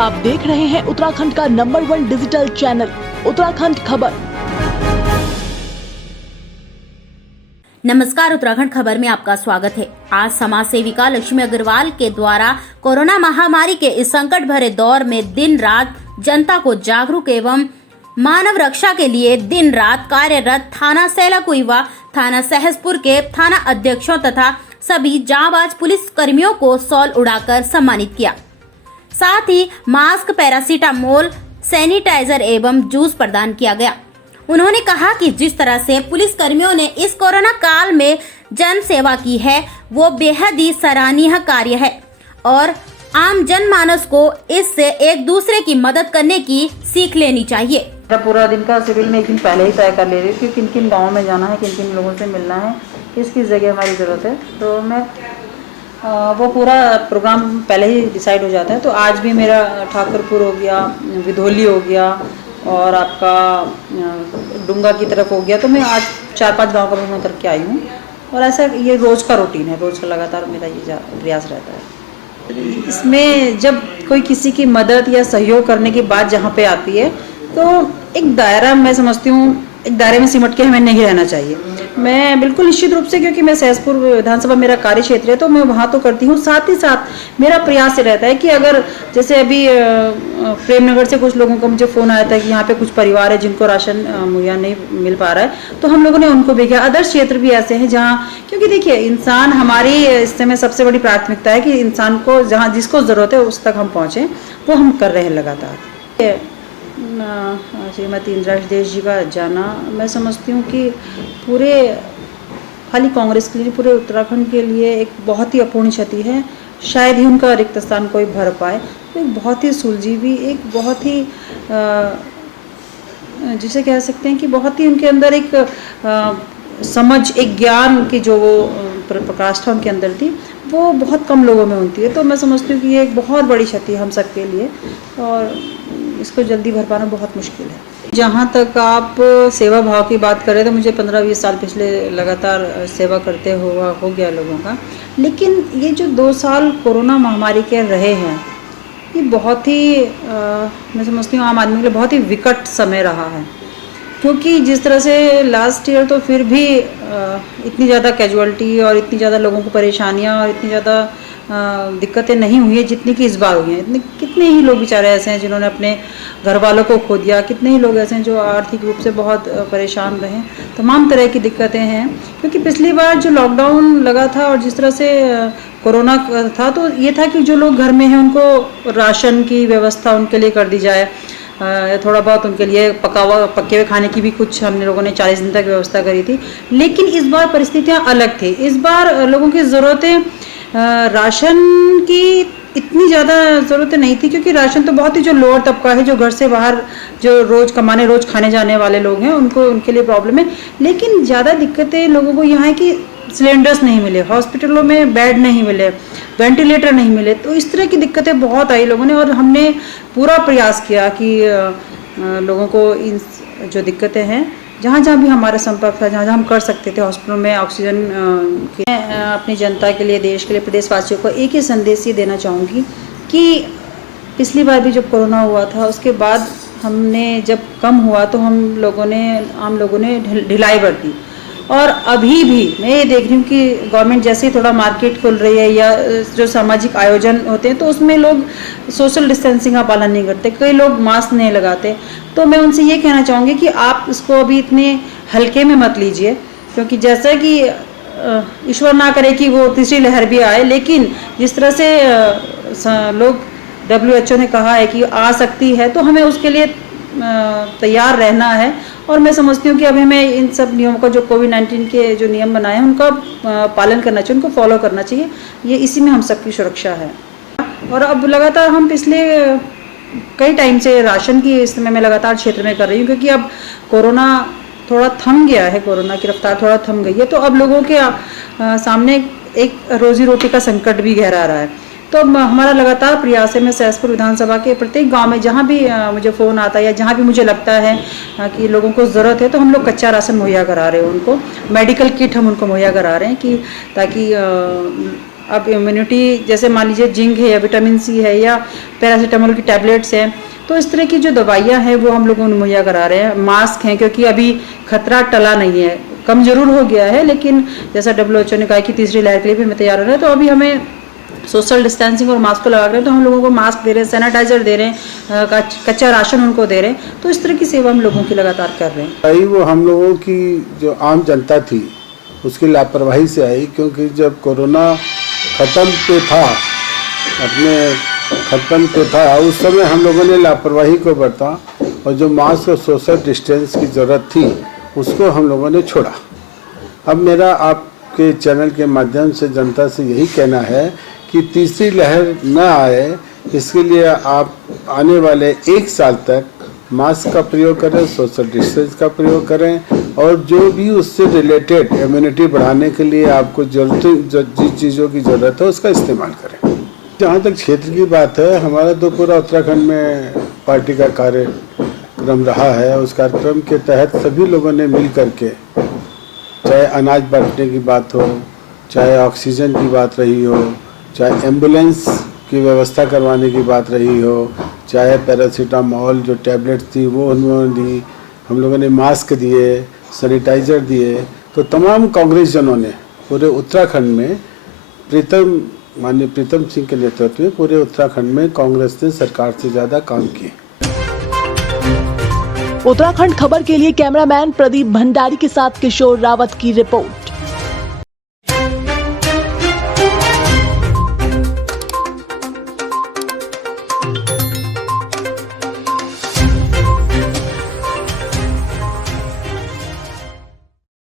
आप देख रहे हैं उत्तराखंड का नंबर 1 डिजिटल चैनल उत्तराखंड खबर। नमस्कार, उत्तराखंड खबर में आपका स्वागत है। आज समाज सेविका लक्ष्मी अग्रवाल के द्वारा कोरोना महामारी के इस संकट भरे दौर में दिन रात जनता को जागरूक एवं मानव रक्षा के लिए दिन रात कार्यरत थाना सेलाकुईवा, थाना सहसपुर के थाना अध्यक्षों तथा सभी जांबाज पुलिस कर्मियों को शॉल उड़ाकर सम्मानित किया। साथ ही मास्क, पैरासीटामोल, सैनिटाइजर एवं जूस प्रदान किया गया। उन्होंने कहा कि जिस तरह से पुलिस कर्मियों ने इस कोरोना काल में जन सेवा की है वो बेहद ही सराहनीय कार्य है और आम जनमानस को इससे एक दूसरे की मदद करने की सीख लेनी चाहिए। मेरा पूरा दिन का शेड्यूल मैं एक दिन पहले ही तय कर ले रही हूँ कि किन किन गाँव में जाना है, किन किन लोगों से मिलना है, किस किस जगह हमारी ज़रूरत है, तो मैं वो पूरा प्रोग्राम पहले ही डिसाइड हो जाता है। तो आज भी मेरा ठाकुरपुर हो गया, विधोली हो गया और आपका डुंगा की तरफ हो गया, तो मैं आज 4-5 गांव का भ्रमण करके आई हूँ। और ऐसा ये रोज़ का रूटीन है, रोज़ का लगातार मेरा ये प्रयास रहता है। इसमें जब कोई किसी की मदद या सहयोग करने की बात जहाँ पे आती है तो एक दायरा, मैं समझती हूँ एक दायरे में सिमट के हमें नहीं रहना चाहिए। मैं बिल्कुल निश्चित रूप से, क्योंकि मैं सहसपुर विधानसभा मेरा कार्य क्षेत्र है, तो मैं वहाँ तो करती हूँ। साथ ही साथ मेरा प्रयास ये रहता है कि अगर जैसे अभी प्रेमनगर से कुछ लोगों का मुझे फ़ोन आया था कि यहाँ पे कुछ परिवार है जिनको राशन मुहैया नहीं मिल पा रहा है, तो हम लोगों ने उनको भी किया। अदर्स क्षेत्र भी ऐसे हैं जहाँ, क्योंकि देखिए इंसान हमारी इस समय सबसे बड़ी प्राथमिकता है कि इंसान को जहाँ जिसको ज़रूरत है उस तक हम पहुँचें, वो हम कर रहे हैं लगातार। श्रीमती इंदिरा देश जी का जाना, मैं समझती हूँ कि पूरे खाली कांग्रेस के लिए, पूरे उत्तराखंड के लिए एक बहुत ही अपूर्ण क्षति है। शायद ही उनका रिक्त स्थान कोई भर पाए। तो एक बहुत ही सुलझी, एक बहुत ही जिसे कह सकते हैं कि बहुत ही उनके अंदर एक समझ, एक ज्ञान की जो वो प्रकाष्ठा उनके अंदर थी, वो बहुत कम लोगों में होती है। तो मैं समझती हूँ कि ये एक बहुत बड़ी क्षति है हम सबके लिए और इसको जल्दी भर पाना बहुत मुश्किल है। जहाँ तक आप सेवा भाव की बात करें तो मुझे 15-20 साल पिछले लगातार सेवा करते हो गया लोगों का। लेकिन ये जो 2 साल कोरोना महामारी के रहे हैं, ये बहुत ही मैं समझती हूँ आम आदमी के लिए बहुत ही विकट समय रहा है। क्योंकि जिस तरह से लास्ट ईयर तो फिर भी इतनी ज़्यादा कैजुअलिटी और इतनी ज़्यादा लोगों को परेशानियाँ और इतनी ज़्यादा दिक्कतें नहीं हुई है जितनी कि इस बार हुई हैं। कितने ही लोग बेचारे ऐसे हैं जिन्होंने अपने घर वालों को खो दिया, कितने ही लोग ऐसे हैं जो आर्थिक रूप से बहुत परेशान रहे। तमाम तरह की दिक्कतें हैं, क्योंकि पिछली बार जो लॉकडाउन लगा था और जिस तरह से कोरोना था, तो ये था कि जो लोग घर में हैं उनको राशन की व्यवस्था उनके लिए कर दी जाए, थोड़ा बहुत उनके लिए पके हुए खाने की भी कुछ हम लोगों ने 40 दिन तक व्यवस्था करी थी। लेकिन इस बार परिस्थितियाँ अलग थी। इस बार लोगों की ज़रूरतें राशन की इतनी ज़्यादा ज़रूरतें नहीं थी, क्योंकि राशन तो बहुत ही जो लोअर तबका है, जो घर से बाहर जो रोज़ कमाने रोज़ खाने जाने वाले लोग हैं, उनके लिए प्रॉब्लम है। लेकिन ज़्यादा दिक्कतें लोगों को यहाँ है कि सिलेंडर्स नहीं मिले, हॉस्पिटलों में बेड नहीं मिले, वेंटिलेटर नहीं मिले, तो इस तरह की दिक्कतें बहुत आई लोगों ने। और हमने पूरा प्रयास किया कि लोगों को इन जो दिक्कतें हैं, जहाँ जहाँ भी हमारा संपर्क था, जहाँ जहाँ हम कर सकते थे हॉस्पिटलों में ऑक्सीजन की, अपनी जनता के लिए, देश के लिए, प्रदेशवासियों को एक ही संदेश ये देना चाहूँगी कि पिछली बार भी जब कोरोना हुआ था, उसके बाद हमने जब कम हुआ तो आम लोगों ने ढिलाई बरती। और अभी भी मैं ये देख रही हूँ कि गवर्नमेंट जैसे ही थोड़ा मार्केट खुल रही है या जो सामाजिक आयोजन होते हैं तो उसमें लोग सोशल डिस्टेंसिंग का पालन नहीं करते, कई लोग मास्क नहीं लगाते। तो मैं उनसे ये कहना चाहूँगी कि आप इसको अभी इतने हल्के में मत लीजिए, क्योंकि जैसा कि ईश्वर ना करे कि वो तीसरी लहर भी आए, लेकिन जिस तरह से लोग WHO ने कहा है कि आ सकती है, तो हमें उसके लिए तैयार रहना है। और मैं समझती हूँ कि अभी हमें इन सब नियमों का, जो कोविड-19 के जो नियम बनाए हैं, उनका पालन करना चाहिए, उनको फॉलो करना चाहिए। ये इसी में हम सबकी सुरक्षा है। और अब लगातार हम पिछले कई टाइम से राशन की इस समय मैं लगातार क्षेत्र में कर रही हूँ, क्योंकि अब कोरोना थोड़ा थम गया है, कोरोना की रफ्तार थोड़ा थम गई है, तो अब लोगों के सामने एक रोजी रोटी का संकट भी गहरा रहा है। तो हमारा लगातार प्रयास है, मैं सहसपुर विधानसभा के प्रत्येक गांव में जहां भी मुझे फ़ोन आता है या जहां भी मुझे लगता है कि लोगों को ज़रूरत है, तो हम लोग कच्चा राशन मुहैया करा रहे हैं, उनको मेडिकल किट हम उनको मुहैया करा रहे हैं कि ताकि अब इम्यूनिटी जैसे मान लीजिए जिंक है या विटामिन सी है या पैरासीटामोल की टैबलेट्स हैं, तो इस तरह की जो दवाइयाँ हैं वो हम लोगों को मुहैया करा रहे हैं। मास्क हैं, क्योंकि अभी खतरा टला नहीं है, कम जरूर हो गया है, लेकिन जैसा WHO ने कहा कि तीसरी लहर के लिए भी हमें तैयार होना है, तो अभी हमें सोशल डिस्टेंसिंग और मास्क को लगा रहे हैं, तो हम लोगों को मास्क दे रहे हैं, सैनिटाइजर दे रहे हैं, कच्चा राशन उनको दे रहे हैं। तो इस तरह की सेवा हम लोगों की लगातार कर रहे हैं। आई वो हम लोगों की जो आम जनता थी उसकी लापरवाही से आई, क्योंकि जब कोरोना ख़त्म पे था उस समय हम लोगों ने लापरवाही को बरता और जो मास्क और सोशल डिस्टेंस की ज़रूरत थी उसको हम लोगों ने छोड़ा। अब मेरा आपके चैनल के माध्यम से जनता से यही कहना है कि तीसरी लहर न आए, इसके लिए आप आने वाले 1 साल तक मास्क का प्रयोग करें, सोशल डिस्टेंस का प्रयोग करें और जो भी उससे रिलेटेड इम्यूनिटी बढ़ाने के लिए आपको जिस चीज़ों की ज़रूरत है उसका इस्तेमाल करें। जहाँ तक क्षेत्र की बात है, हमारा तो पूरा उत्तराखंड में पार्टी का कार्यक्रम रहा है। उस कार्यक्रम के तहत सभी लोगों ने मिल करके, चाहे अनाज बांटने की बात हो, चाहे ऑक्सीजन की बात रही हो, चाहे एम्बुलेंस की व्यवस्था करवाने की बात रही हो, चाहे पैरासीटामोल जो टैबलेट्स थी वो उन्होंने दी, हम लोगों ने मास्क दिए, सैनिटाइज़र दिए। तो तमाम कांग्रेस जनों ने पूरे उत्तराखंड में माननीय प्रीतम सिंह के नेतृत्व में पूरे उत्तराखंड में कांग्रेस ने सरकार से ज़्यादा काम किए। उत्तराखंड खबर के लिए कैमरामैन प्रदीप भंडारी के साथ किशोर रावत की रिपोर्ट।